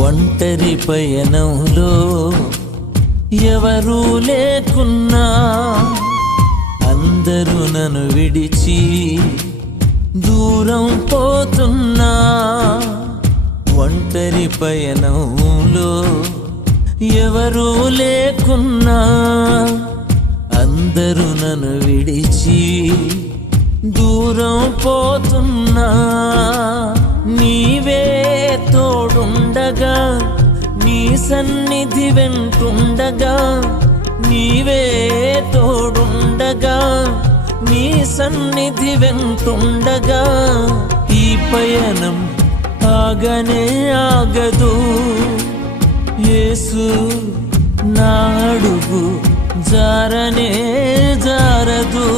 ఒంటరి పయనంలో ఎవరూ లేకున్నా, అందరూ నన్ను విడిచి దూరం పోతున్నా. ఒంటరి పయనంలో ఎవరూ లేకున్నా, అందరూ నన్ను విడిచి దూరం పోతున్నా. నీవే తోడుండగా, నీ సన్నిధి వెంటుండగా, నీవే తోడుండగా, నీ సన్నిధి వెంటుండగా, ఈ పయనం ఆగనే ఆగదు. యేసు నా అడుగు జారనే జారదు.